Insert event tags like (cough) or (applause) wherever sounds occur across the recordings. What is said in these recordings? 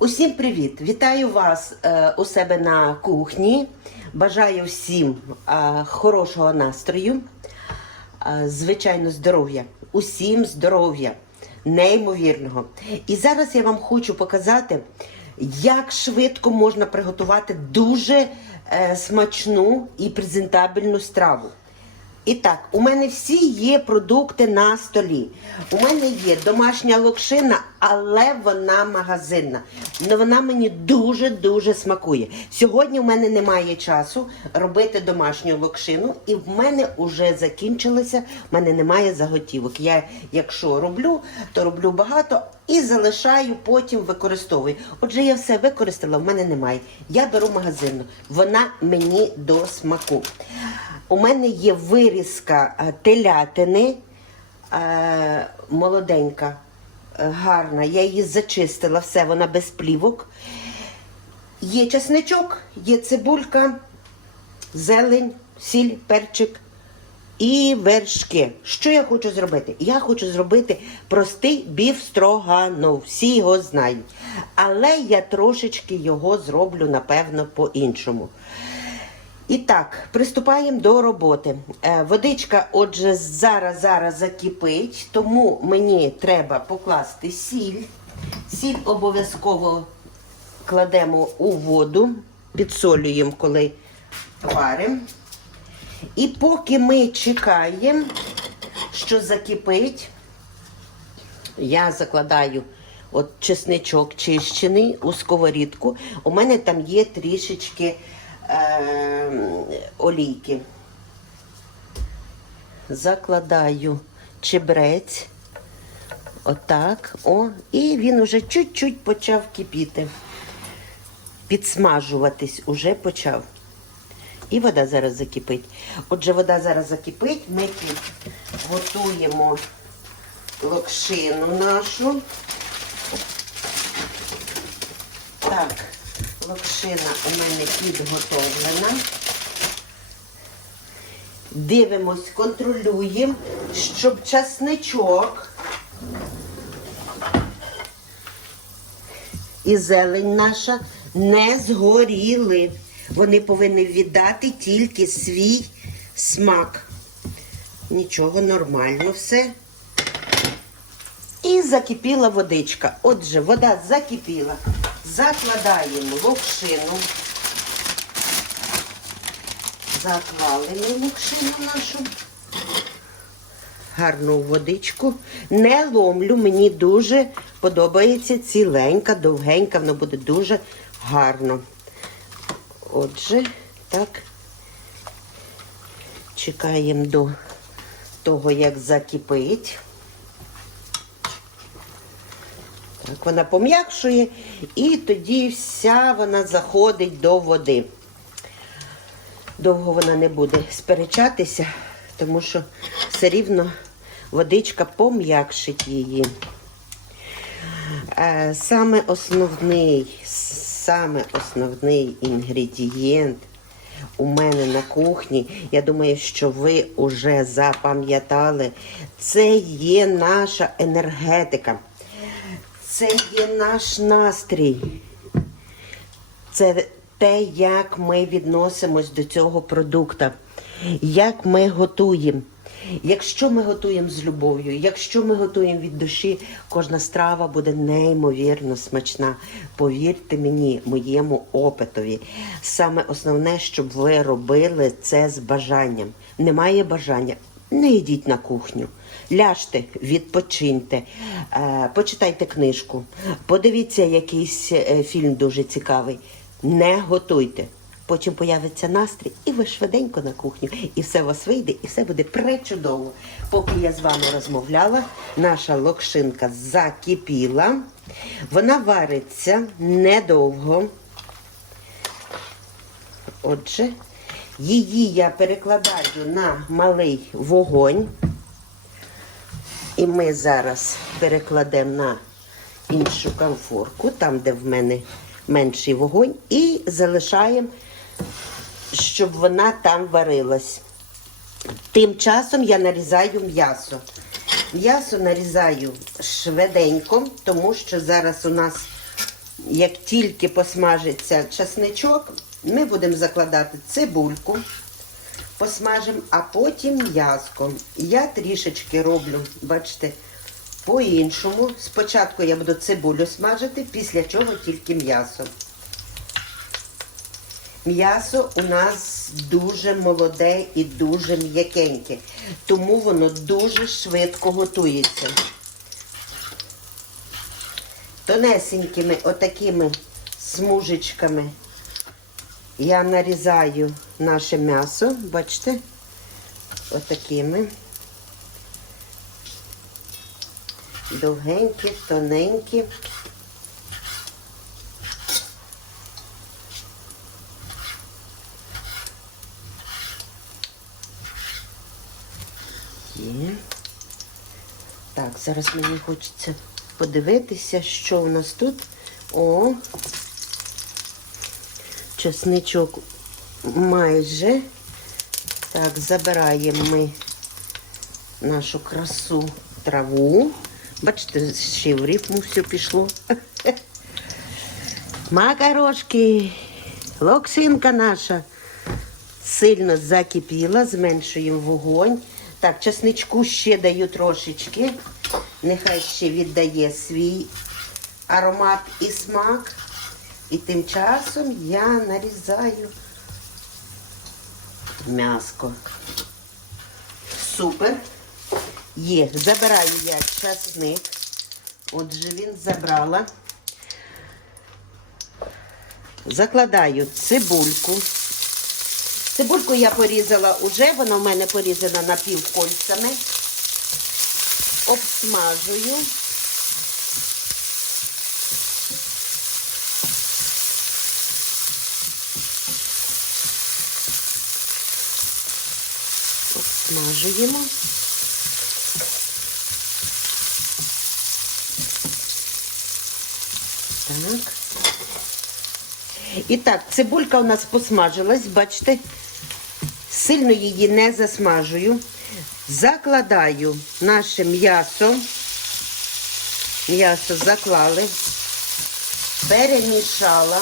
Усім привіт! Вітаю вас е, у себе на кухні. Бажаю всім е, хорошого настрою, е, звичайно, здоров'я. Усім здоров'я, неймовірного. І зараз я вам хочу показати, як швидко можна приготувати дуже е, смачну і презентабельну страву. І так, у мене всі є продукти на столі. У мене є домашня локшина, але вона магазинна. Но вона мені дуже-дуже смакує. Сьогодні в мене немає часу робити домашню локшину, і в мене вже закінчилося, в мене немає заготівок. Я, якщо роблю, то роблю багато і залишаю, потім використовую. Отже, я все використала, в мене немає. Я беру магазинну. Вона мені до смаку. У мене є вирізка е, телятини е, молоденька, е, гарна. Я її зачистила, все, вона без плівок. Є чесничок, є цибулька, зелень, сіль, перчик і вершки. Що я хочу зробити? Я хочу зробити простий біф строганов. Всі його знають. Але я трошечки його зроблю, напевно, по-іншому. І так, приступаємо до роботи. Е, водичка, отже, зараз зараз закипить, тому мені треба покласти сіль. Сіль обов'язково кладемо у воду, підсолюємо, коли варимо. І поки ми чекаємо, що закипить, я закладаю от чесничок чищений у сковорідку. У мене там є трішечки е, олійки. Закладаю чебрець. Отак. О, і він уже чуть-чуть почав кипіти. Підсмажуватись уже почав. І вода зараз закипить. Отже, вода зараз закипить, ми тут готуємо локшину нашу. Так, локшина у мене підготовлена. Дивимось, контролюємо, щоб часничок і зелень наша не згоріли. Вони повинні віддати тільки свій смак. Нічого, нормально все. І закипіла водичка. Отже, вода закипіла. Закладаємо локшину. Заклали локшину нашу. Гарну водичку. Не ломлю, мені дуже подобається ціленька, довгенька, воно буде дуже гарно. Отже, так, чекаємо до того, як закипить. Так, вона пом'якшує, і тоді вся вона заходить до води. Довго вона не буде сперечатися, тому що все рівно водичка пом'якшить її. Е, Саме основний, саме основний інгредієнт у мене на кухні, я думаю, що ви вже запам'ятали, це є наша енергетика, це є наш настрій. Це те, як ми відносимось до цього продукту, як ми готуємо. Якщо ми готуємо з любов'ю, якщо ми готуємо від душі, кожна страва буде неймовірно смачна. Повірте мені, моєму опитові. Саме основне, щоб ви робили це з бажанням. Немає бажання, не йдіть на кухню. Ляжте, відпочиньте, е, почитайте книжку, подивіться якийсь е, фільм дуже цікавий. Не готуйте. Потім появиться настрій, і ви швиденько на кухню, і все у вас вийде, і все буде пречудово. Поки я з вами розмовляла, наша локшинка закипіла. Вона вариться недовго. Отже, її я перекладаю на малий вогонь. І ми зараз перекладемо на іншу камфорку, там, де в мене менший вогонь, і залишаємо, щоб вона там варилась. Тим часом я нарізаю м'ясо. М'ясо нарізаю швиденько, тому що зараз у нас як тільки посмажиться часничок, ми будемо закладати цибульку, посмажимо, а потім м'язко. Я трішечки роблю, бачите, по-іншому. Спочатку я буду цибулю смажити, після чого тільки м'ясо. М'ясо у нас дуже молоде і дуже м'якеньке, тому воно дуже швидко готується. Тонесенькими отакими смужечками я нарізаю наше м'ясо, бачите, отакими. Довгенькі, тоненькі. Так, зараз мені хочеться подивитися, що у нас тут. О, чесничок майже. Так, забираємо ми нашу красу траву. Бачите, ще в рифму все пішло. (laughs) Макарошки, локсинка наша сильно закипіла, зменшуємо вогонь. Так, чесничку ще даю трошечки. Нехай ще віддає свій аромат і смак. І тим часом я нарізаю м'яско. Супер. Є. Забираю я часник. Отже, він забрала. Закладаю цибульку. Цибульку я порізала уже, вона в мене порізана напівкольцями. Обсмажую. Обсмажуємо. Так. І так, цибулька у нас посмажилась, бачите, сильно її не засмажую. Закладаю наше м'ясо. М'ясо заклали, перемішала.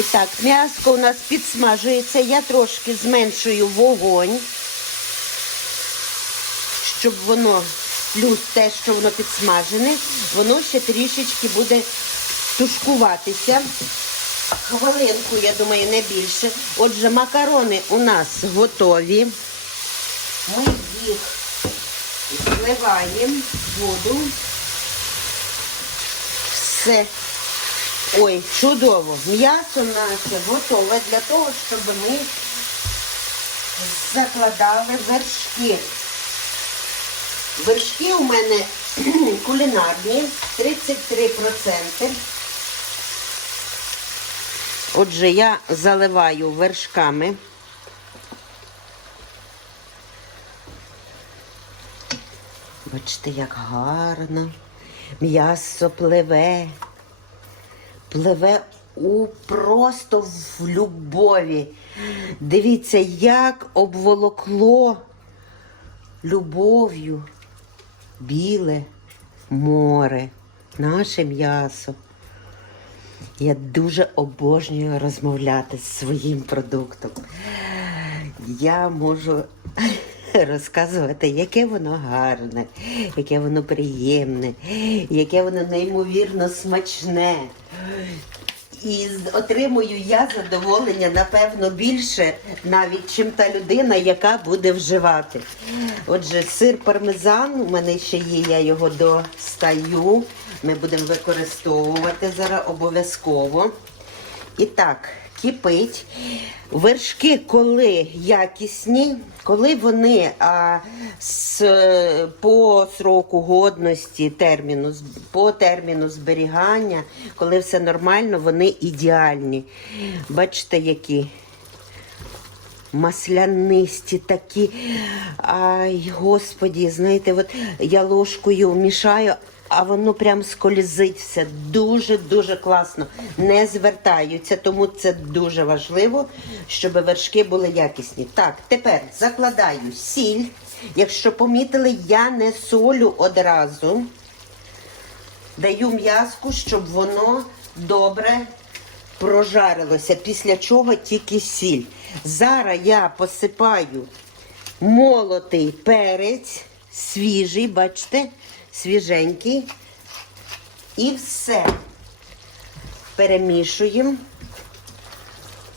І так, м'яско у нас підсмажується. Я трошки зменшую вогонь, щоб воно, плюс те, що воно підсмажене, воно ще трішечки буде тушкуватися. Хвилинку, я думаю, не більше. Отже, макарони у нас готові. Ми їх зливаємо в воду. Все. Ой, чудово. М'ясо наше готове для того, щоб ми закладали вершки. Вершки у мене (clears throat) кулінарні, 33%. Отже, я заливаю вершками. Бачите, як гарно. М'ясо пливе. Пливе у просто в любові. Дивіться, як обволокло любов'ю біле море, наше м'ясо. Я дуже обожнюю розмовляти з своїм продуктом. Я можу (laughs) розказувати, яке воно гарне, яке воно приємне, яке воно неймовірно смачне. І отримую я задоволення, напевно, більше навіть, чим та людина, яка буде вживати. Отже, сир пармезан, у мене ще є, я його достаю. Ми будемо використовувати зараз обов'язково. І так, кипить. Вершки, коли якісні, коли вони а, з, по сроку годності, терміну, по терміну зберігання, коли все нормально, вони ідеальні. Бачите, які маслянисті такі. Ай, господі, знаєте, от я ложкою мішаю, а воно прям скользить все. Дуже-дуже класно. Не звертаються, тому це дуже важливо, щоб вершки були якісні. Так, тепер закладаю сіль. Якщо помітили, я не солю одразу. даю м'язку, щоб воно добре прожарилося, після чого тільки сіль. Зараз я посипаю молотий перець, свіжий, бачите, свіженький. І все перемішуємо.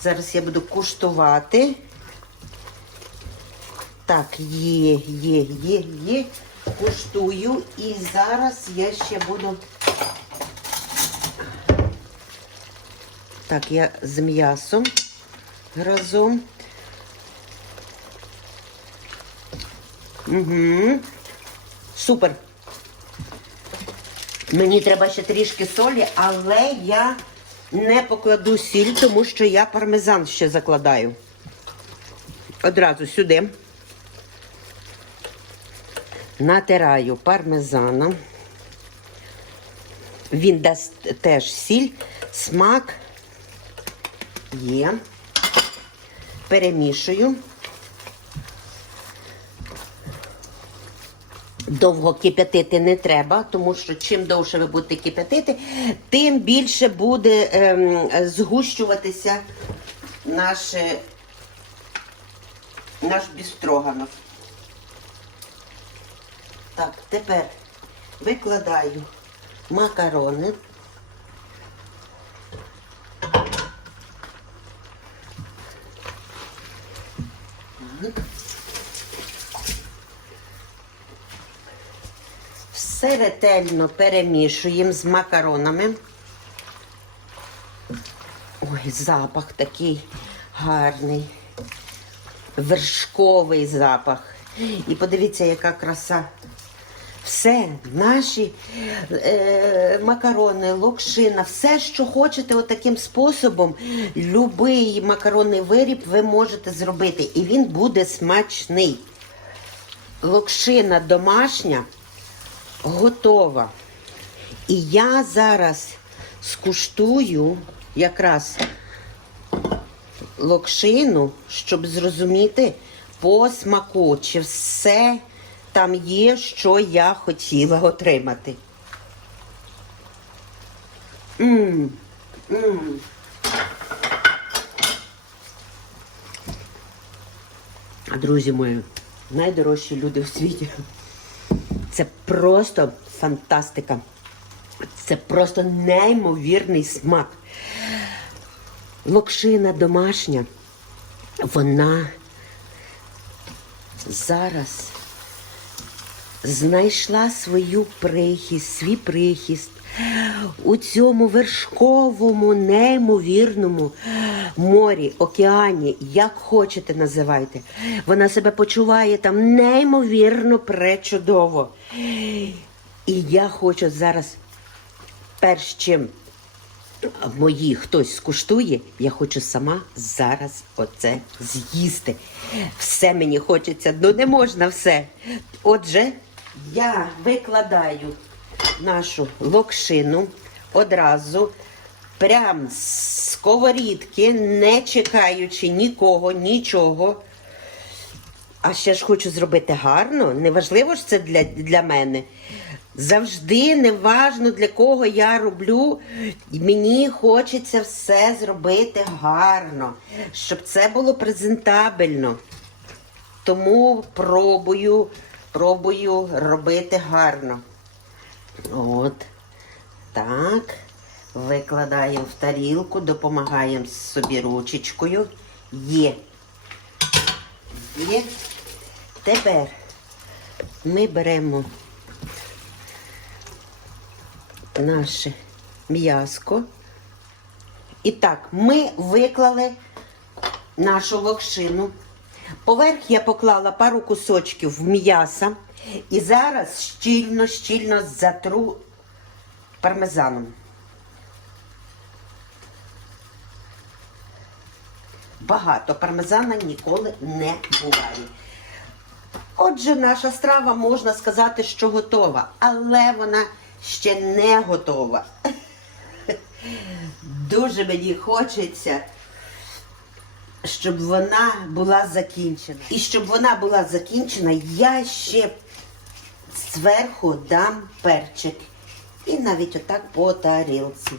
Зараз я буду куштувати. Так, є, є, є, є. Куштую. І зараз я ще буду. Так, я з м'ясом разом. Угу. Супер. Мені треба ще трішки солі, але я не покладу сіль, тому що я пармезан ще закладаю. Одразу сюди. Натираю пармезаном. Він дасть теж сіль, смак є. Перемішую. Довго кип'ятити не треба, тому що чим довше ви будете кип'ятити, тим більше буде ем, згущуватися наше, наш бістроганов. Так, тепер викладаю макарони. Все ретельно перемішуємо з макаронами. Ой, запах такий гарний, вершковий запах. І подивіться, яка краса. Все, наші е, макарони, локшина, все, що хочете, отаким способом, любий макаронний виріб ви можете зробити. І він буде смачний. Локшина домашня готова. І я зараз скуштую якраз локшину, щоб зрозуміти по смаку, чи все там є, що я хотіла отримати. Мм, мм. Друзі мої, найдорожчі люди у світі. Це просто фантастика. Це просто неймовірний смак. Локшина домашня, вона зараз знайшла свою прихист, свій прихист у цьому вершковому, неймовірному морі, океані, як хочете називайте. Вона себе почуває там неймовірно пречудово. І я хочу зараз, перш чим мої хтось скуштує, я хочу сама зараз оце з'їсти. Все мені хочеться, ну не можна все. Отже, я викладаю нашу локшину одразу, прям з сковорідки, не чекаючи нікого, нічого. А ще ж хочу зробити гарно. Неважливо ж це для, для мене. Завжди неважно для кого я роблю. Мені хочеться все зробити гарно, щоб це було презентабельно. Тому пробую, пробую робити гарно. От. Так. Викладаємо в тарілку, допомагаємо собі ручечкою. Є. Є. Тепер ми беремо наше м'яско. І так, ми виклали нашу локшину. Поверх я поклала пару кусочків м'яса. І зараз щільно-щільно затру пармезаном. Багато пармезана ніколи не буває. Отже, наша страва можна сказати, що готова, але вона ще не готова. (laughs) Дуже мені хочеться, щоб вона була закінчена. І щоб вона була закінчена, я ще зверху дам перчик. І навіть отак по тарілці.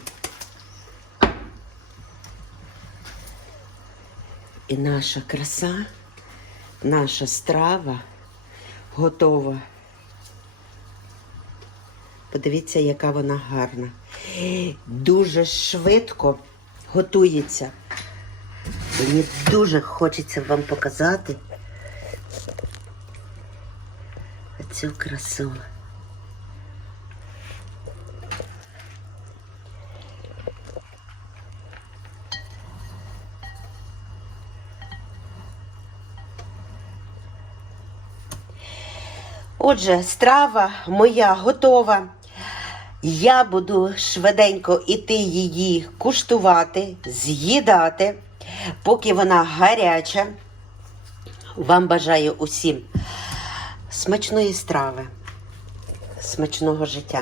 І наша краса, наша страва готова. Подивіться, яка вона гарна. Дуже швидко готується. Мені дуже хочеться вам показати цю красу. Отже, страва моя готова. Я буду швиденько іти її куштувати, з'їдати, поки вона гаряча. Вам бажаю усім смачної страви, смачного життя,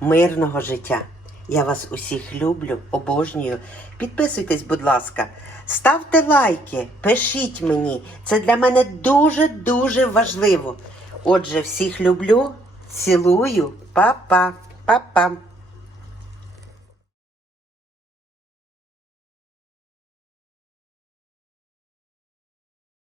мирного життя. Я вас усіх люблю, обожнюю. Підписуйтесь, будь ласка, ставте лайки, пишіть мені. Це для мене дуже-дуже важливо. Отже, всіх люблю, цілую, па-па, па-па.